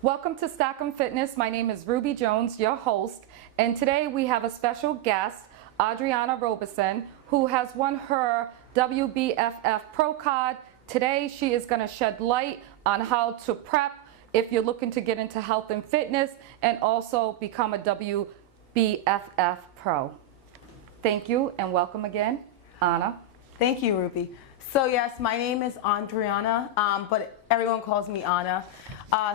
Welcome to Stackham Fitness. My name is Ruby Jones, your host, and today we have a special guest, Andriana Roberson, who has won her WBFF Pro card. Today she is going to shed light on how to prep if you're looking to get into health and fitness and also become a WBFF Pro. Thank you and welcome again, Anna. Thank you, Ruby. So yes, my name is Andriana, but everyone calls me Anna.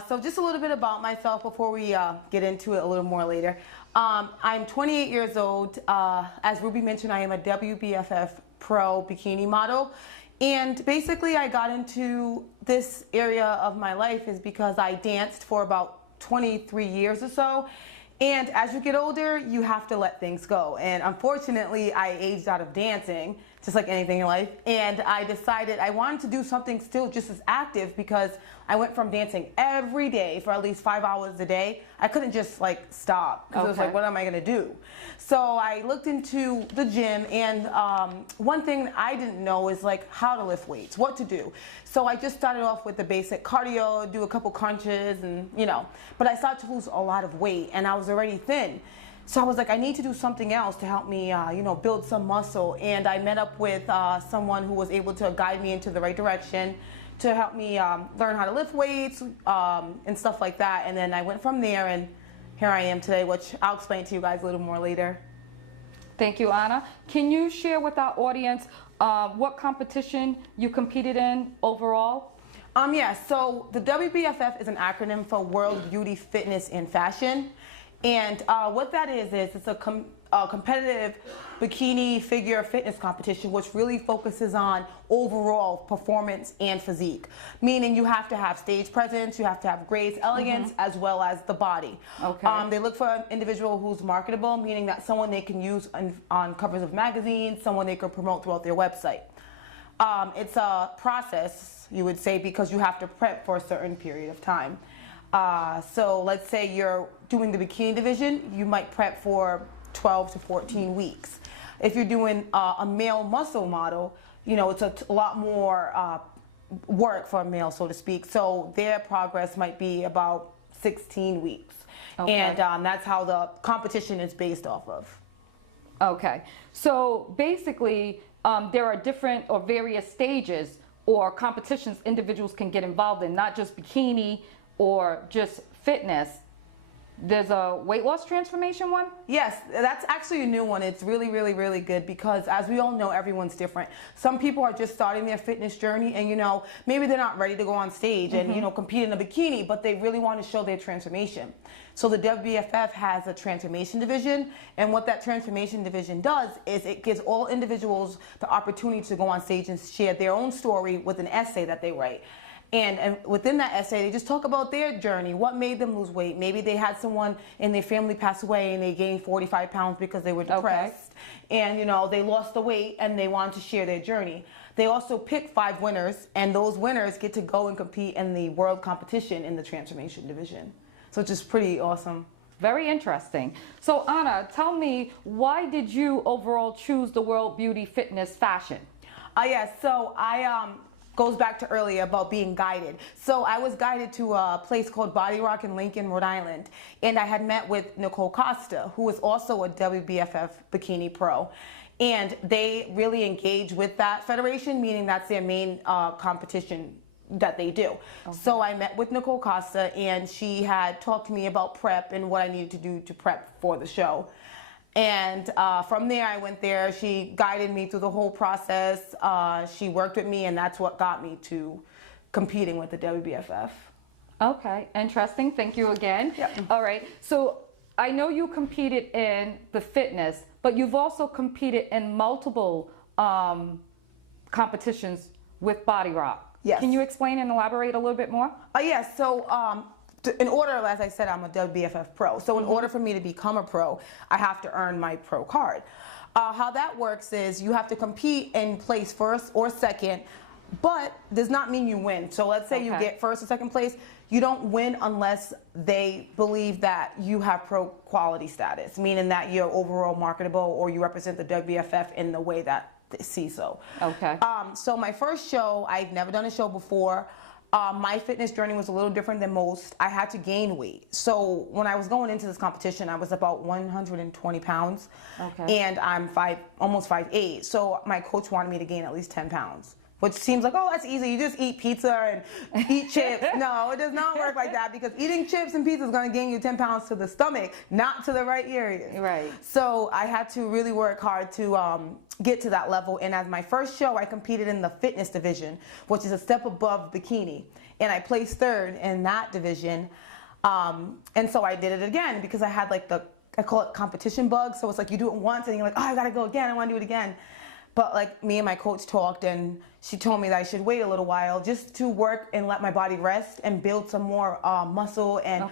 So just a little bit about myself before we get into it a little more later. I'm 28 years old. As Ruby mentioned, I am a WBFF Pro bikini model. And basically I got into this area of my life is because I danced for about 23 years or so. And as you get older, you have to let things go. And unfortunately, I aged out of dancing, just like anything in life. And I decided I wanted to do something still just as active because I went from dancing every day for at least 5 hours a day. I couldn't just like stop because it was like, what am I gonna do? So I looked into the gym, and one thing I didn't know is like how to lift weights, what to do. So I just started off with the basic cardio, do a couple crunches, and but I started to lose a lot of weight and I was already thin. So I was like, I need to do something else to help me, build some muscle. And I met up with someone who was able to guide me into the right direction to help me learn how to lift weights and stuff like that. And then I went from there, and here I am today, which I'll explain to you guys a little more later. Thank you, Anna. Can you share with our audience what competition you competed in overall? So the WBFF is an acronym for World Beauty, Fitness, and Fashion. And what that is it's a competitive bikini figure fitness competition, which really focuses on overall performance and physique. Meaning you have to have stage presence, you have to have grace, elegance, as well as the body. Okay. They look for an individual who's marketable, meaning that someone they can use on covers of magazines, someone they can promote throughout their website. It's a process, you would say, because you have to prep for a certain period of time. So let's say you're doing the bikini division, you might prep for 12 to 14 weeks. If you're doing a male muscle model, it's a lot more work for a male, so to speak. So their progress might be about 16 weeks. Okay. And that's how the competition is based off of. Okay. So basically, there are different or various stages or competitions individuals can get involved in, not just bikini or just fitness. There's a weight loss transformation one? Yes, that's actually a new one. It's really, really, really good because as we all know, everyone's different. Some people are just starting their fitness journey and, maybe they're not ready to go on stage and, compete in a bikini, but they really want to show their transformation. So the WBFF has a transformation division, and what that transformation division does is it gives all individuals the opportunity to go on stage and share their own story with an essay that they write. And within that essay, they just talk about their journey, what made them lose weight. Maybe they had someone in their family pass away and they gained 45 pounds because they were depressed. Okay. And, they lost the weight and they wanted to share their journey. They also pick 5 winners, and those winners get to go and compete in the world competition in the transformation division. So it's just pretty awesome. Very interesting. So Anna, tell me, why did you overall choose the World Beauty Fitness Fashion? Yes, so goes back to earlier about being guided. So I was guided to a place called Body Rock in Lincoln, Rhode Island, and I had met with Nicole Costa, who is also a WBFF Bikini Pro. And they really engage with that federation, meaning that's their main competition that they do. Okay. So I met with Nicole Costa, and she had talked to me about prep and what I needed to do to prep for the show. And from there, I went there. She guided me through the whole process. She worked with me, and that's what got me to competing with the WBFF. Okay, interesting. Thank you again. Yep. All right. So I know you competed in the fitness, but you've also competed in multiple competitions with Body Rock. Yes. Can you explain and elaborate a little bit more? Yes. So in order, as I said, I'm a WBFF Pro. So in order for me to become a pro, I have to earn my pro card. How that works is you have to compete and place first or second, but does not mean you win. So let's say you get first or second place, you don't win unless they believe that you have pro quality status, meaning that you're overall marketable or you represent the WBFF in the way that they see so. Okay. So my first show, I've never done a show before. my fitness journey was a little different than most. I had to gain weight. So when I was going into this competition, I was about 120 pounds. Okay. And I'm almost 5'8". So my coach wanted me to gain at least 10 pounds. Which seems like, oh, that's easy. You just eat pizza and eat chips. No, it does not work like that, because eating chips and pizza is going to gain you 10 pounds to the stomach, not to the right areas. Right. So I had to really work hard to get to that level. And as my first show, I competed in the fitness division, which is a step above bikini. And I placed third in that division. And so I did it again because I had like I call it competition bug. So it's like you do it once and you're like, oh, I got to go again. I want to do it again. But like me and my coach talked, and she told me that I should wait a little while just to work and let my body rest and build some more muscle and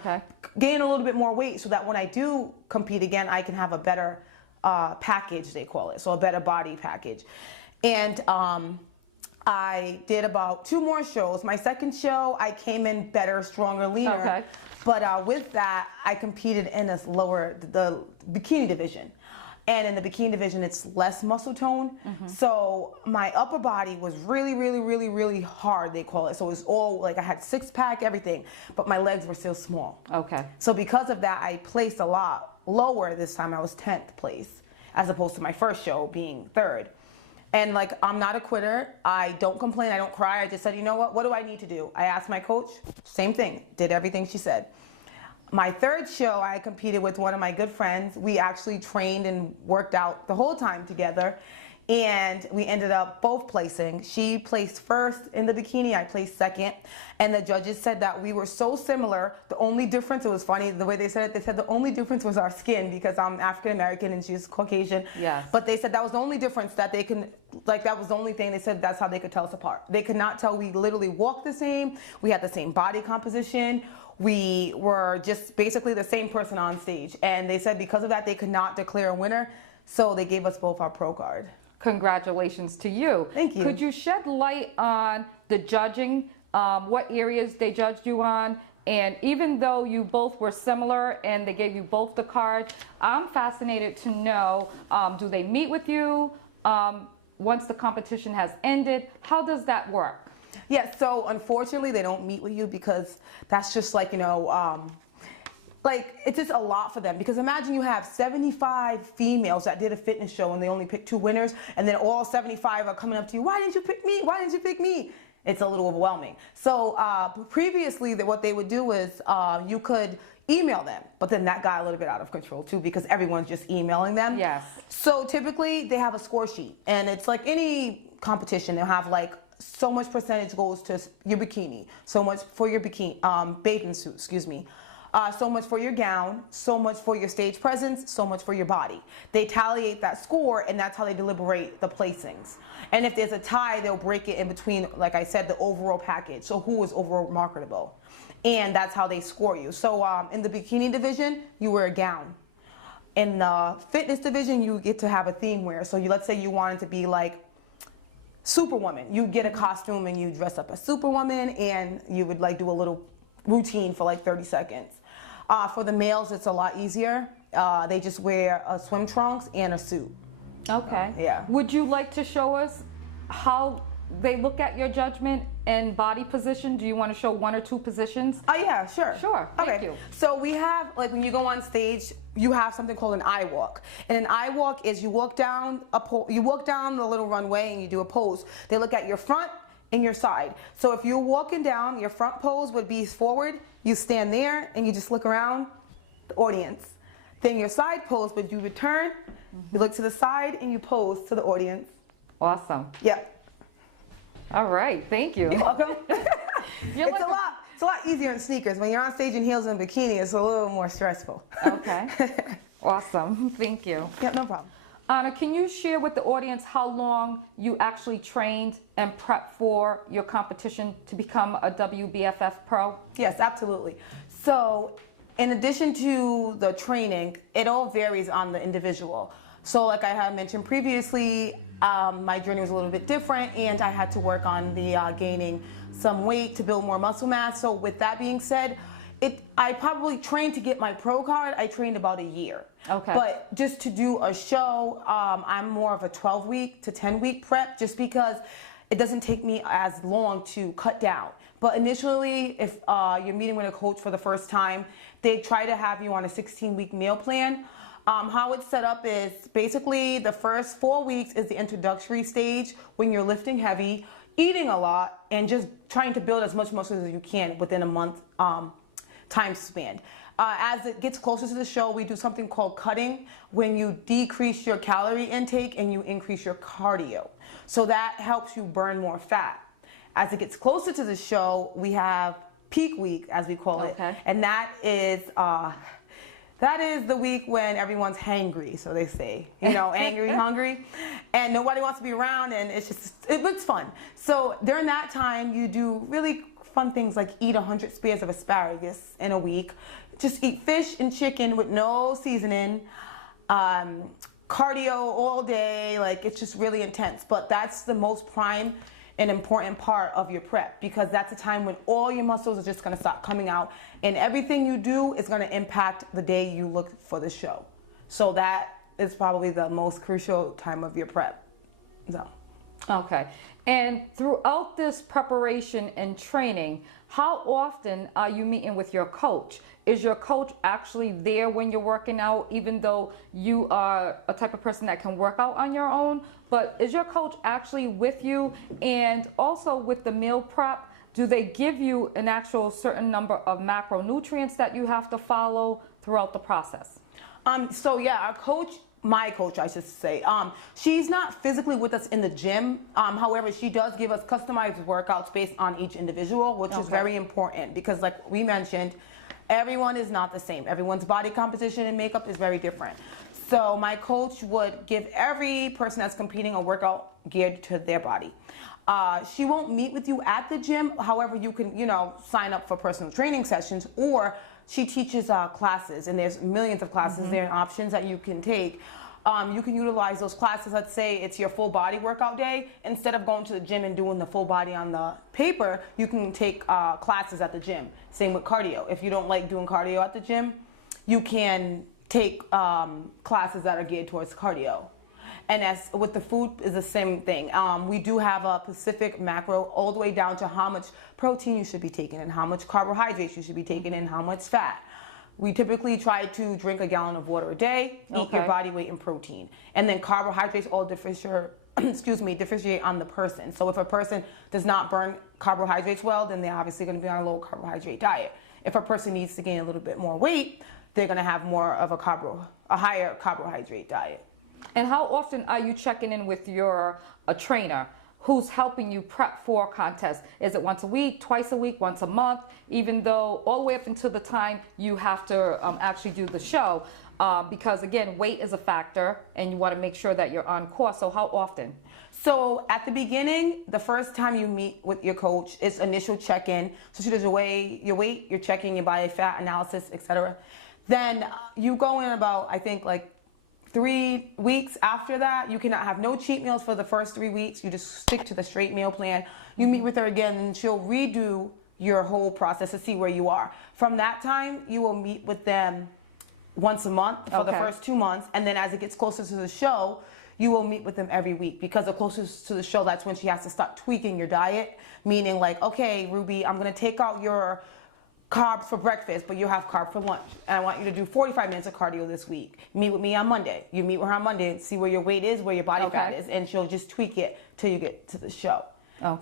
gain a little bit more weight, so that when I do compete again, I can have a better package, they call it, so a better body package. And I did about 2 more shows. My second show, I came in better, stronger, leaner. Okay. But with that, I competed in the bikini division. And in the bikini division, it's less muscle tone. So my upper body was really, really, really, really hard, they call it. So it was all like I had 6-pack, everything, but my legs were still small. Okay. So because of that, I placed a lot lower this time. I was 10th place, as opposed to my first show being 3rd. And like, I'm not a quitter. I don't complain. I don't cry. I just said, you know what do I need to do? I asked my coach, same thing, did everything she said. My 3rd show, I competed with one of my good friends. We actually trained and worked out the whole time together, and we ended up both placing. She placed 1st in the bikini, I placed 2nd, and the judges said that we were so similar. The only difference, it was funny the way they said it, they said the only difference was our skin, because I'm African American and she's Caucasian. Yes. But they said that was the only difference, that they can, like, that was the only thing. They said that's how they could tell us apart. They could not tell. We literally walked the same, we had the same body composition, we were just basically the same person on stage. And they said because of that, they could not declare a winner, so they gave us both our pro card. Congratulations to you. Thank you. Could you shed light on the judging, what areas they judged you on? And even though you both were similar and they gave you both the card, I'm fascinated to know, do they meet with you once the competition has ended? How does that work? Yes, so unfortunately they don't meet with you, because that's just like, you know, like, it's just a lot for them. Because imagine you have 75 females that did a fitness show and they only picked 2 winners, and then all 75 are coming up to you, why didn't you pick me? Why didn't you pick me? It's a little overwhelming. So previously, what they would do is you could email them, but then that got a little bit out of control too, because everyone's just emailing them. Yes. So typically they have a score sheet, and it's like any competition. They'll have like, so much percentage goes to your bikini, so much for your bikini, bathing suit, excuse me. So much for your gown, so much for your stage presence, so much for your body. They talliate that score, and that's how they deliberate the placings. And if there's a tie, they'll break it in between, like I said, the overall package. So who is overall marketable? And that's how they score you. So in the bikini division, you wear a gown. In the fitness division, you get to have a theme wear. So let's say you wanted to be like Superwoman. You get a costume and you dress up as Superwoman, and you would like do a little routine for like 30 seconds. For the males, it's a lot easier. They just wear a swim trunks and a suit. Okay. Yeah. Would you like to show us how they look at your judgment and body position? Do you want to show 1 or 2 positions? Oh yeah, sure. Sure, thank you. So we have, like, when you go on stage, you have something called an eye walk. And an eye walk is you walk down the little runway and you do a pose. They look at your front and your side. So if you're walking down, your front pose would be forward. You stand there and you just look around the audience. Then your side pose would you return, you look to the side, and you pose to the audience. Awesome. Yep. All right, thank you. You're welcome. It's a lot easier in sneakers. When you're on stage in heels and bikini, it's a little more stressful. Okay. Awesome. Thank you. Yep, no problem. Anna, can you share with the audience how long you actually trained and prepped for your competition to become a WBFF Pro? Yes, absolutely. So in addition to the training, it all varies on the individual. So like I had mentioned previously, my journey was a little bit different, and I had to work on the gaining some weight to build more muscle mass. So with that being said, I probably trained to get my pro card. I trained about a year. Okay. But just to do a show, I'm more of a 12-week to 10-week prep, just because it doesn't take me as long to cut down. But initially, if you're meeting with a coach for the first time, they try to have you on a 16-week meal plan. How it's set up is basically the first 4 weeks is the introductory stage when you're lifting heavy, eating a lot, and just trying to build as much muscle as you can within a month time span. As it gets closer to the show, we do something called cutting, when you decrease your calorie intake and you increase your cardio. So that helps you burn more fat. As it gets closer to the show, we have peak week, as we call it, and that is the week when everyone's hangry, so they say, you know, angry, hungry, and nobody wants to be around, and it's fun. So during that time, you do really fun things like eat 100 spears of asparagus in a week, just eat fish and chicken with no seasoning, cardio all day, like it's just really intense. But that's the most prime and important part of your prep, because that's a time when all your muscles are just going to start coming out, and everything you do is going to impact the day you look for the show. So that is probably the most crucial time of your prep. So. Okay. And throughout this preparation and training, how often are you meeting with your coach? Is your coach actually there when you're working out, even though you are a type of person that can work out on your own? But is your coach actually with you? And also with the meal prep, do they give you an actual certain number of macronutrients that you have to follow throughout the process? So yeah, our coach, my coach, I should say, she's not physically with us in the gym. However, she does give us customized workouts based on each individual, which is very important, because like we mentioned, everyone is not the same. Everyone's body composition and makeup is very different. So my coach would give every person that's competing a workout geared to their body. She won't meet with you at the gym. However, you can, you know, sign up for personal training sessions, or she teaches classes, and there's millions of classes there and options that you can take. You can utilize those classes. Let's say it's your full body workout day. Instead of going to the gym and doing the full body on the paper, you can take classes at the gym. Same with cardio. If you don't like doing cardio at the gym, you can take classes that are geared towards cardio. And as with the food is the same thing. We do have a specific macro all the way down to how much protein you should be taking, and how much carbohydrates you should be taking, and how much fat. We typically try to drink a gallon of water a day, eat your body weight in protein. And then carbohydrates all differentiate on the person. So if a person does not burn carbohydrates well, then they're obviously going to be on a low carbohydrate diet. If a person needs to gain a little bit more weight, they're going to have more of a higher carbohydrate diet. And how often are you checking in with your trainer who's helping you prep for contests? Is it once a week, twice a week, once a month, even though all the way up until the time you have to actually do the show? Because again, weight is a factor, and you want to make sure that you're on course. So how often? So at the beginning, the first time you meet with your coach, it's initial check-in. So she does your weight, you're checking your body fat analysis, etc. Then you go in about, I think, like 3 weeks after that. You cannot have no cheat meals for the first 3 weeks. You just stick to the straight meal plan. You meet with her again, and she'll redo your whole process to see where you are. From that time, you will meet with them once a month for the first 2 months. And then as it gets closer to the show, you will meet with them every week, because the closest to the show, that's when she has to start tweaking your diet. Meaning like, okay, Ruby, I'm going to take out your carbs for breakfast, but you have carb for lunch. And I want you to do 45 minutes of cardio this week. Meet with me on Monday. You meet with her on Monday and see where your weight is, where your body fat is, and she'll just tweak it till you get to the show.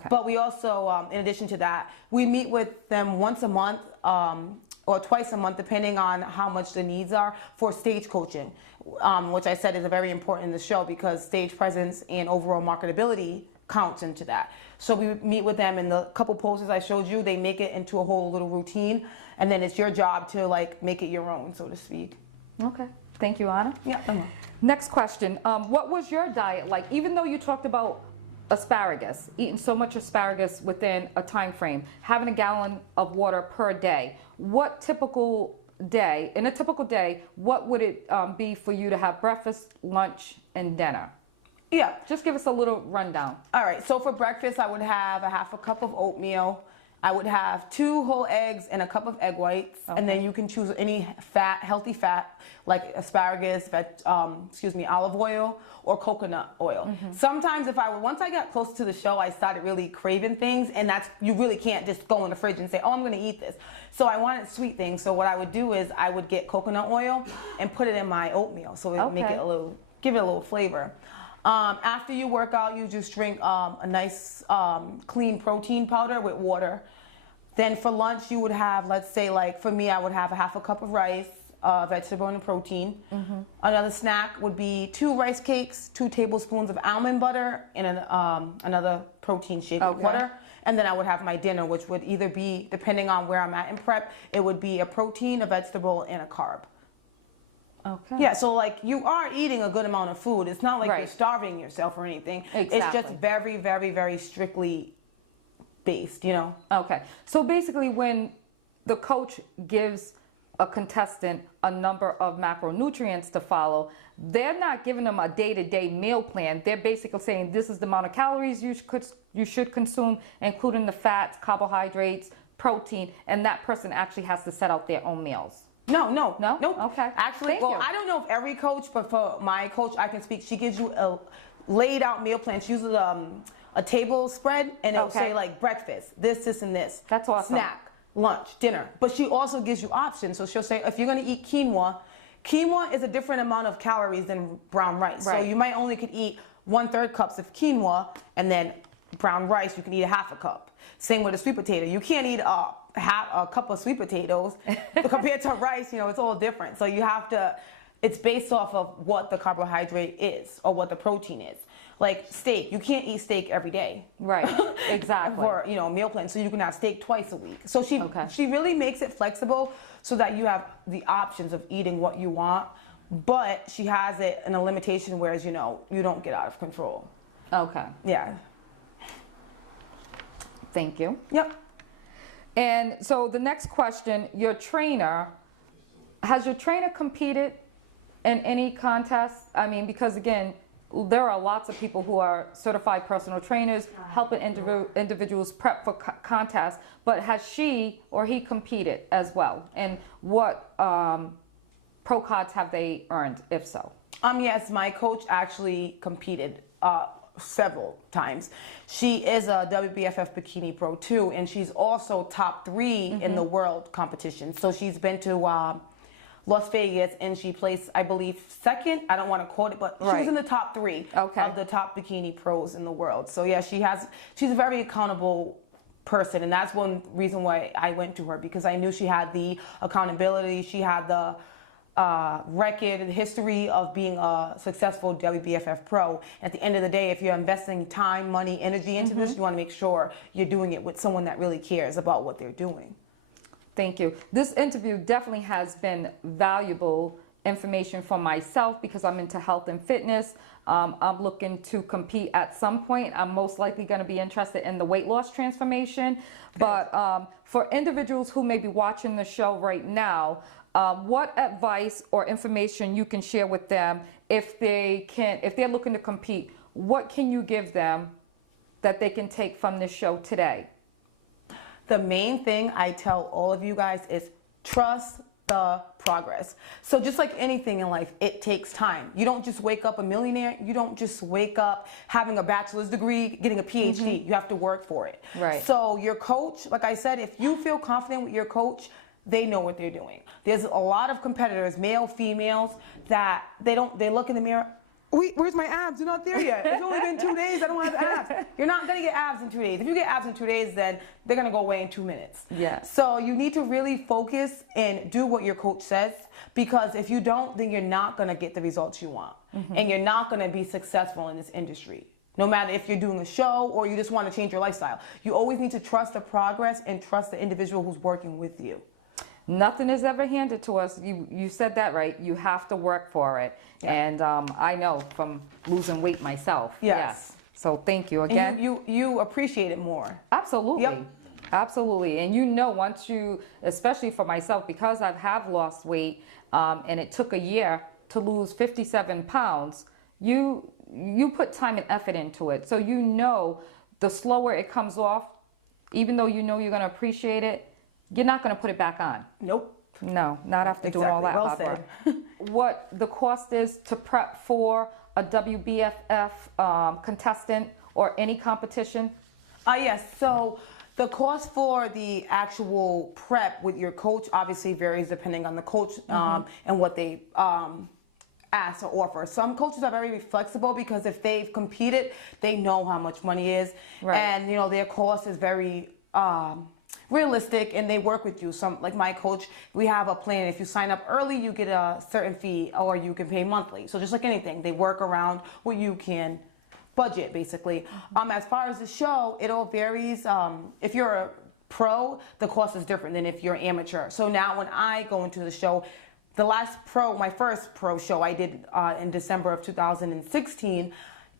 But we also, in addition to that, we meet with them once a month or twice a month, depending on how much the needs are, for stage coaching, which I said is very important in the show, because stage presence and overall marketability counts into that. So we meet with them, and the couple posters I showed you, they make it into a whole little routine, and then it's your job to like make it your own, so to speak. Okay. Thank you, Anna. Yeah. Next question. What was your diet like? Even though you talked about asparagus, eating so much asparagus within a time frame, having a gallon of water per day, what typical day, in a typical day, what would it be for you to have breakfast, lunch, and dinner? Yeah. Just give us a little rundown. All right. So for breakfast, I would have a half a cup of oatmeal, I would have 2 whole eggs and a cup of egg whites, and then you can choose any fat, healthy fat, like asparagus, olive oil, or coconut oil. Sometimes once I got close to the show, I started really craving things, and you really can't just go in the fridge and say, oh, I'm gonna eat this. So I wanted sweet things, so what I would do is I would get coconut oil and put it in my oatmeal, so it would make it give it a little flavor. After you work out, you just drink a nice clean protein powder with water. Then for lunch, you would have, let's say, like for me, I would have a half a cup of rice, vegetable and protein. Another snack would be 2 rice cakes, 2 tablespoons of almond butter, and another protein shake with water. And then I would have my dinner, which would either be, depending on where I'm at in prep, it would be a protein, a vegetable, and a carb. Okay. Yeah, so like you are eating a good amount of food. It's not like you're starving yourself or anything. Exactly. It's just very, very, very strictly based, you know? Okay. So basically when the coach gives a contestant a number of macronutrients to follow, they're not giving them a day-to-day meal plan. They're basically saying this is the amount of calories you should consume, including the fats, carbohydrates, protein, and that person actually has to set out their own meals. No. Okay. Actually, I don't know if every coach, but for my coach, I can speak. She gives you a laid out meal plan. She uses a table spread, and it'll say like breakfast, this, and this. That's awesome. Snack, lunch, dinner. But she also gives you options. So she'll say, if you're going to eat quinoa is a different amount of calories than brown rice. So you might only could eat 1/3 cups of quinoa, and then brown rice, you can eat a half a cup. Same with a sweet potato. You can't eat a cup of sweet potatoes compared to rice. You know, it's all different. So you have to, it's based off of what the carbohydrate is or what the protein is. Like steak, you can't eat steak every day. Right, exactly. For, you know, a meal plan, so you can have steak twice a week. So she really makes it flexible so that you have the options of eating what you want, but she has it in a limitation whereas, you know, you don't get out of control. Okay. Yeah. Thank you. Yep. And so the next question, has your trainer competed in any contest? I mean, because again, there are lots of people who are certified personal trainers helping individuals prep for contests, but has she or he competed as well? And what pro cards have they earned, if so? Yes, my coach actually competed several times. She is a WBFF Bikini Pro too, and she's also top 3 in the world competition. So she's been to Las Vegas, and she placed, I believe, 2nd. I don't want to quote it, but she was in the top 3 of the top bikini pros in the world. So yeah, she's a very accountable person, and that's one reason why I went to her, because I knew she had the accountability, she had the record and history of being a successful WBFF Pro. At the end of the day, if you're investing time, money, energy into this, you want to make sure you're doing it with someone that really cares about what they're doing. Thank you. This interview definitely has been valuable information for myself because I'm into health and fitness. I'm looking to compete at some point. I'm most likely going to be interested in the weight loss transformation. But for individuals who may be watching the show right now, what advice or information you can share with them if they're looking to compete? What can you give them that they can take from this show today? The main thing I tell all of you guys is trust the progress. So just like anything in life, it takes time. You don't just wake up a millionaire. You don't just wake up having a bachelor's degree, getting a PhD. You have to work for it. Right. So your coach, like I said, if you feel confident with your coach, they know what they're doing. There's a lot of competitors, male, females, that they look in the mirror, wait, where's my abs? They're not there yet. It's only been 2 days. I don't have abs. You're not going to get abs in 2 days. If you get abs in 2 days, then they're going to go away in 2 minutes. Yeah. So you need to really focus and do what your coach says, because if you don't, then you're not going to get the results you want. And you're not going to be successful in this industry. No matter if you're doing a show or you just want to change your lifestyle. You always need to trust the progress and trust the individual who's working with you. Nothing is ever handed to us. You said that right. You have to work for it. Yeah. And I know from losing weight myself. Yes. So thank you again. And you appreciate it more. Absolutely. Yep. Absolutely. And you know, once you, especially for myself, because I have lost weight and it took a year to lose 57 pounds, you put time and effort into it. So you know the slower it comes off, even though you know you're going to appreciate it, you're not going to put it back on. Nope. No, not after doing all that hard work. What the cost is to prep for a WBFF contestant or any competition? Yes, so the cost for the actual prep with your coach obviously varies depending on the coach and what they ask or offer. Some coaches are very flexible because if they've competed, they know how much money is. Right. And, you know, their cost is very realistic, and they work with you. Some, like my coach, we have a plan. If you sign up early, you get a certain fee, or you can pay monthly. So just like anything, they work around what you can budget, basically. As far as the show, it all varies. If you're a pro, the cost is different than if you're amateur. So now when I go into the show, my first pro show I did in December of 2016,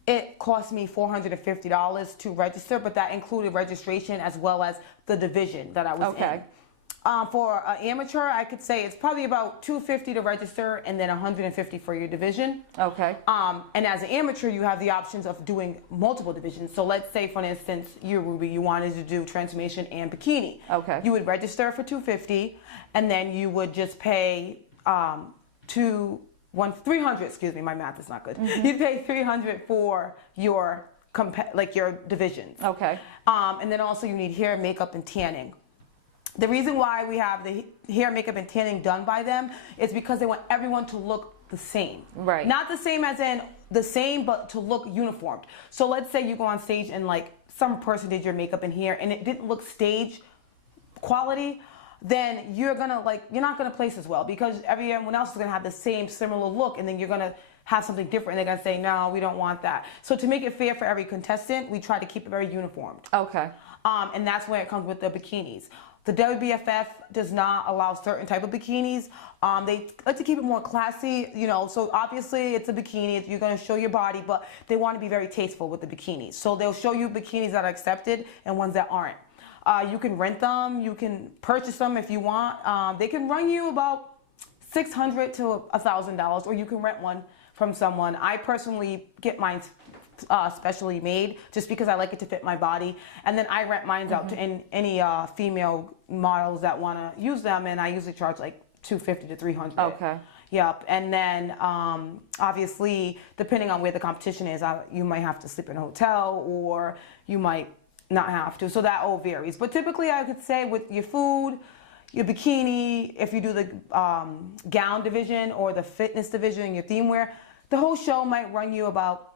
it cost me $450 to register, but that included registration as well as the division that I was in. For an amateur, I could say it's probably about $250 to register and then $150 for your division. Okay. And as an amateur, you have the options of doing multiple divisions. So let's say, for instance, you, Ruby, you wanted to do transformation and bikini. Okay. You would register for $250, and then you would just pay $300. Excuse me, my math is not good. You'd pay $300 for your your divisions. Okay. And then also you need hair, makeup, and tanning. The reason why we have the hair, makeup, and tanning done by them is because they want everyone to look the same. Right. Not the same as in the same, but to look uniformed. So let's say you go on stage and like some person did your makeup and hair and it didn't look stage quality, then you're not gonna place as well because everyone else is gonna have the same similar look, and then you're gonna have something different and they're gonna say, no, we don't want that. So to make it fair for every contestant, we try to keep it very uniformed. Okay. And that's where it comes with the bikinis. The WBFF does not allow certain type of bikinis. They like to keep it more classy, you know, so obviously it's a bikini, you're gonna show your body, but they wanna be very tasteful with the bikinis. So they'll show you bikinis that are accepted and ones that aren't. You can rent them, you can purchase them if you want. They can run you about $600 to $1,000, or you can rent one from someone. I personally get mine specially made just because I like it to fit my body, and then I rent mine out to any female models that want to use them, and I usually charge like $250 to $300. Okay. Yep. And then obviously depending on where the competition is, you might have to sleep in a hotel or you might not have to, so that all varies. But typically I could say with your food, your bikini, if you do the gown division or the fitness division, your theme wear, the whole show might run you about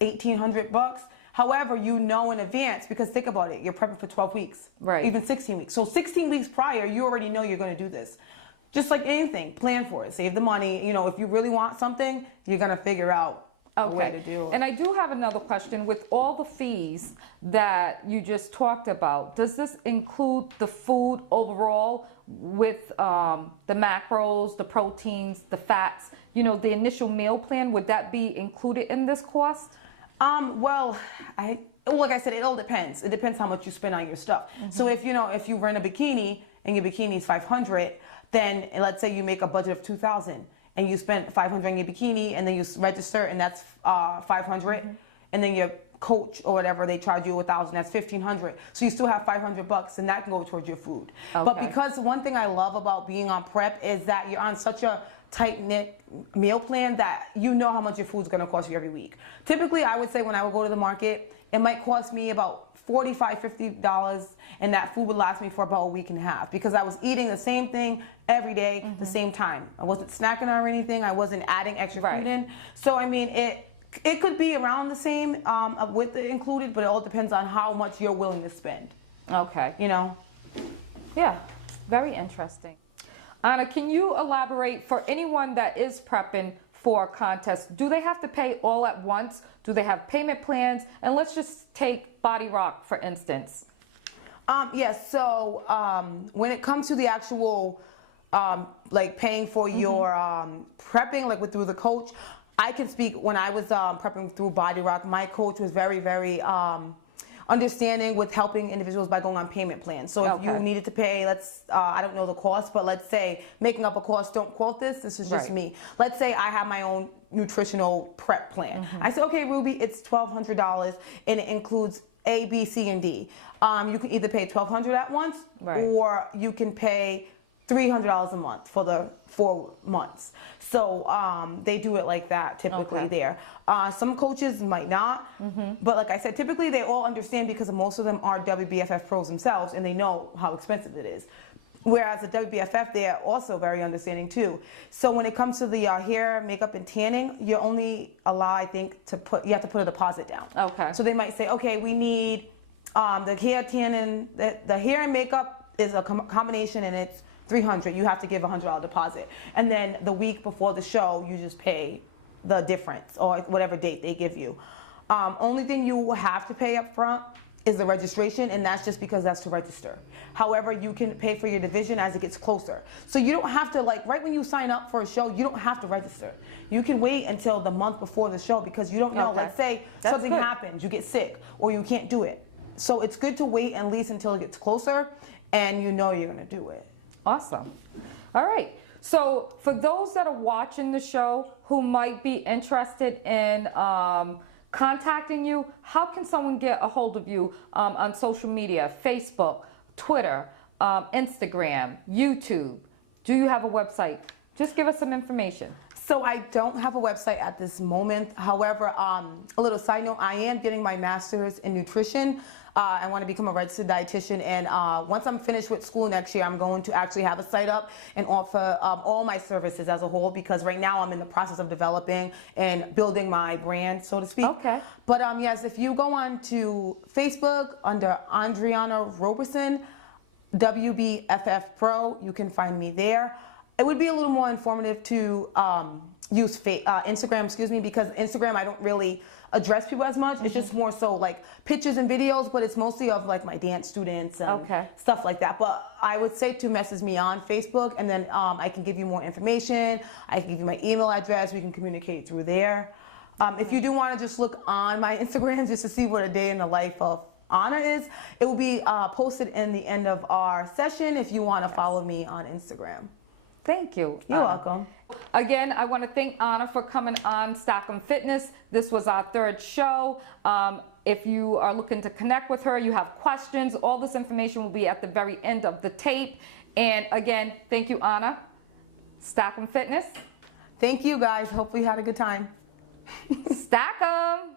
$1,800. However, you know in advance, because think about it, you're prepping for 12 weeks, right? Even 16 weeks. So 16 weeks prior, you already know you're going to do this. Just like anything, plan for it, save the money. You know, if you really want something, you're going to figure out a way to do it. And I do have another question. With all the fees that you just talked about, does this include the food overall with the macros, the proteins, the fats, you know, the initial meal plan? Would that be included in this cost? Well, like I said, it all depends. It depends how much you spend on your stuff. So if you rent a bikini and your bikini is $500, then let's say you make a budget of $2,000 and you spent $500 on your bikini, and then you register and that's $500, and then your coach or whatever, they charge you $1,000, that's $1,500. So you still have $500, and that can go towards your food. Okay. But because one thing I love about being on prep is that you're on such a tight-knit meal plan that you know how much your food's gonna cost you every week. Typically, I would say when I would go to the market, it might cost me about $45, $50, and that food would last me for about a week and a half because I was eating the same thing every day, the same time. I wasn't snacking or anything. I wasn't adding extra food in. So I mean, it could be around the same with it included, but it all depends on how much you're willing to spend. Okay. You know? Yeah, very interesting. Anna, can you elaborate for anyone that is prepping for a contest? Do they have to pay all at once? Do they have payment plans? And let's just take Body Rock, for instance. Yes, so when it comes to the actual like paying for your prepping, like through the coach, I can speak when I was prepping through Body Rock, my coach was very, very understanding with helping individuals by going on payment plans. So if you needed to pay, I don't know the cost, but let's say making up a cost, don't quote this is just me. Let's say I have my own nutritional prep plan. I said, okay, Ruby, it's $1,200 and it includes A, B, C, and D. You can either pay $1,200 at once, Right. or you can pay $300 a month for the 4 months. So they do it like that typically Okay. there. Some coaches might not, but like I said, typically they all understand because most of them are WBFF pros themselves and they know how expensive it is. Whereas the WBFF, they're also very understanding too. So when it comes to the hair, makeup, and tanning, you're only allowed, I think, you have to put a deposit down. Okay. So they might say, okay, we need the hair tanning, the hair and makeup is a combination and it's $300. You have to give a $100 deposit. And then the week before the show, you just pay the difference or whatever date they give you. Only thing you will have to pay up front is the registration, and that's just because that's to register. However, you can pay for your division as it gets closer. So you don't have to, like, right when you sign up for a show, you don't have to register. You can wait until the month before the show because you don't know. Okay. Let's say That's something good. happens, you get sick, or you can't do it. So it's good to wait at least until it gets closer and you know you're going to do it. Awesome. All right. So for those that are watching the show who might be interested in contacting you, how can someone get a hold of you on social media, Facebook, Twitter, Instagram, YouTube? Do you have a website? Just give us some information. So I don't have a website at this moment. However, a little side note, I am getting my master's in nutrition. I want to become a registered dietitian, and once I'm finished with school next year, I'm going to actually have a site up and offer all my services as a whole, because right now I'm in the process of developing and building my brand, so to speak. Okay. But yes, if you go on to Facebook under Andriana Roberson, WBFF Pro, you can find me there. It would be a little more informative to use Instagram, because Instagram I don't really address people as much. It's just more so like pictures and videos, but it's mostly of like my dance students and stuff like that. But I would say to message me on Facebook, and then I can give you more information. I can give you my email address. We can communicate through there. If you do want to just look on my Instagram just to see what a day in the life of Anna is, it will be posted in the end of our session if you want to follow me on Instagram. Thank you. You're welcome. Again, I want to thank Anna for coming on Stockholm Fitness. This was our 3rd show. If you are looking to connect with her, you have questions, all this information will be at the very end of the tape. And again, thank you, Anna. Stockholm Fitness. Thank you, guys. Hopefully you had a good time. Stockholm.